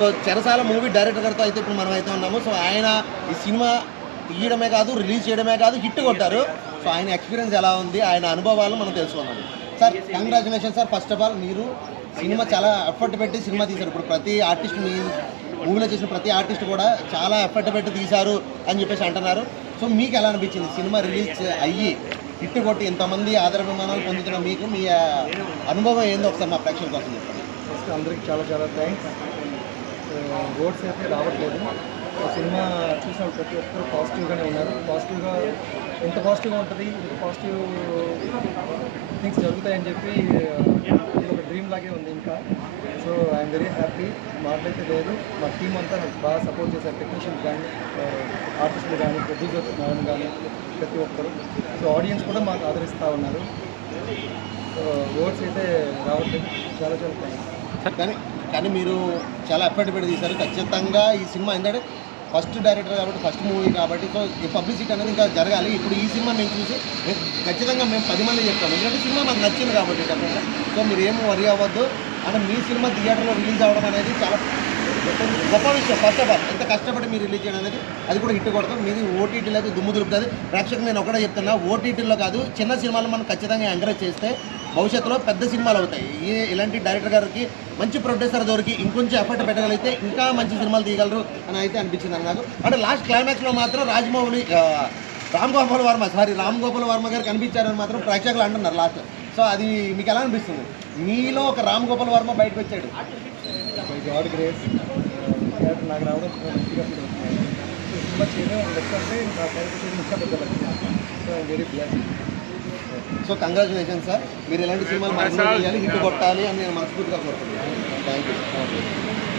So చెరసాల movie director గారితో అయితే ఇప్పుడు మనం అయితే ఉన్నాము. సో ఆయన ఈ సినిమా తీయడమే కాదు రిలీజ్ చేయడమే కాదు హిట్ కొట్టారు. సో ఆయన ఎక్స్పీరియన్స్ ఎలా ఉంది ఆయన అనుభవాలు మనం తెలుసుకున్నాము sir congratulation sir. First of all మీరు సినిమా చాలా ఎఫర్ట్ పెట్టి సినిమా తీశారు. ఇప్పుడు ప్రతి ఆర్టిస్ట్ మీ మూవీలో చేసిన ప్రతి ఆర్టిస్ట్ కూడా చాలా ఎఫర్ట్ పెట్టి తీశారు అని చెప్పేసి అంటున్నారు. సో మీకు ఎలా అనిపించింది? సినిమా రిలీజ్ అయ్యి హిట్ కొట్టి ఇంతమంది ఆదరాభిమానాలు పొందుతున్న మీకు మీ అనుభవం ఏందో ఒకసారి మా ప్రేక్షకుల కోసం చెప్పండి. అందరికి చాలా చాలా థ్యాంక్స్ ఓట్స్ అయితే రావట్లేదు. ఆ సినిమా చూసిన ప్రతి ఒక్కరు పాజిటివ్గానే ఉన్నారు. పాజిటివ్గా ఎంత పాజిటివ్గా ఉంటుంది? ఇంత పాజిటివ్ థింగ్స్ జరుగుతాయని చెప్పి ఇది ఒక డ్రీమ్ లాగే ఉంది ఇంకా. So I'm very happy. మాటలైతే లేదు. మా టీం అంతా నాకు బాగా సపోర్ట్ చేశారు. టెక్నీషియన్స్ కానీ ఆర్టిస్టులు కానీ ప్రొడ్యూసర్స్ మేడం కానీ ప్రతి ఒక్కరు. సో ఆడియన్స్ కూడా మాకు ఆదరిస్తూ ఉన్నారు. సో ఓట్స్ అయితే రావట్లేదు. చాలా చాలా థ్యాంక్స్ కానీ కానీ మీరు చాలా ఎఫర్ట్ పెట్టి తీశారు. ఖచ్చితంగా ఈ సినిమా ఏంటంటే ఫస్ట్ డైరెక్టర్ కాబట్టి ఫస్ట్ మూవీ కాబట్టి సో ఈ పబ్లిసిటీ అనేది ఇంకా జరగాలి. ఇప్పుడు ఈ సినిమా మేము చూసి ఖచ్చితంగా మేము పది మంది చెప్తాము ఎందుకంటే సినిమా మాకు నచ్చింది కాబట్టి సో మీరు ఏం వరి అవ్వద్దు. అంటే మీ సినిమా థియేటర్లో రిలీజ్ అవ్వడం అనేది చాలా గొప్ప విషయం. ఫస్ట్ ఆఫ్ ఆల్ ఎంత కష్టపడి మీరు రిలీజ్ చేయడం అనేది అది కూడా హిట్ కొడతాం. మీది ఓటీటీలో అయితే దుమ్ము దులుపుతుంది. ప్రేక్షకులు నేను ఒకటే చెప్తున్నా ఓటీటీలో కాదు చిన్న సినిమాలు మనం ఖచ్చితంగా ఎంకరేజ్ చేస్తే భవిష్యత్తులో పెద్ద సినిమాలు అవుతాయి. ఈ ఇలాంటి డైరెక్టర్ గారికి మంచి ప్రొడ్యూసర్ దొరికి ఇంకొంచెం ఎఫర్ట్ పెట్టగలిగితే ఇంకా మంచి సినిమాలు తీయగలరు అని అయితే అనిపించింది అన్న నాకు అంటే లాస్ట్ క్లైమాక్స్లో మాత్రం రాజమౌళి రామ్ గోపాల్ వర్మ సారీ రామ్ గోపాల్ వర్మ గారు కనిపించారని మాత్రం ప్రేక్షకులు అంటున్నారు లాస్ట్ సో అది మీకు ఎలా అనిపిస్తుంది? మీలో ఒక రామ్ గోపాల్ వర్మ బయటకు వచ్చాడు. నాకు రావడం చాలా మంచిగా ఫీల్ అవుతున్నాను సో సినిమా చేయడం లెక్క అంటే నా క్యారెక్టర్ చేయడం ఇంకా పెద్ద లెక్క so I'm very bless so congratulation sir. మీరు ఇలాంటి సినిమాలు హిట్ కొట్టాలి అని నేను మనస్ఫూర్తిగా కోరుకుంటున్నాను. Thank you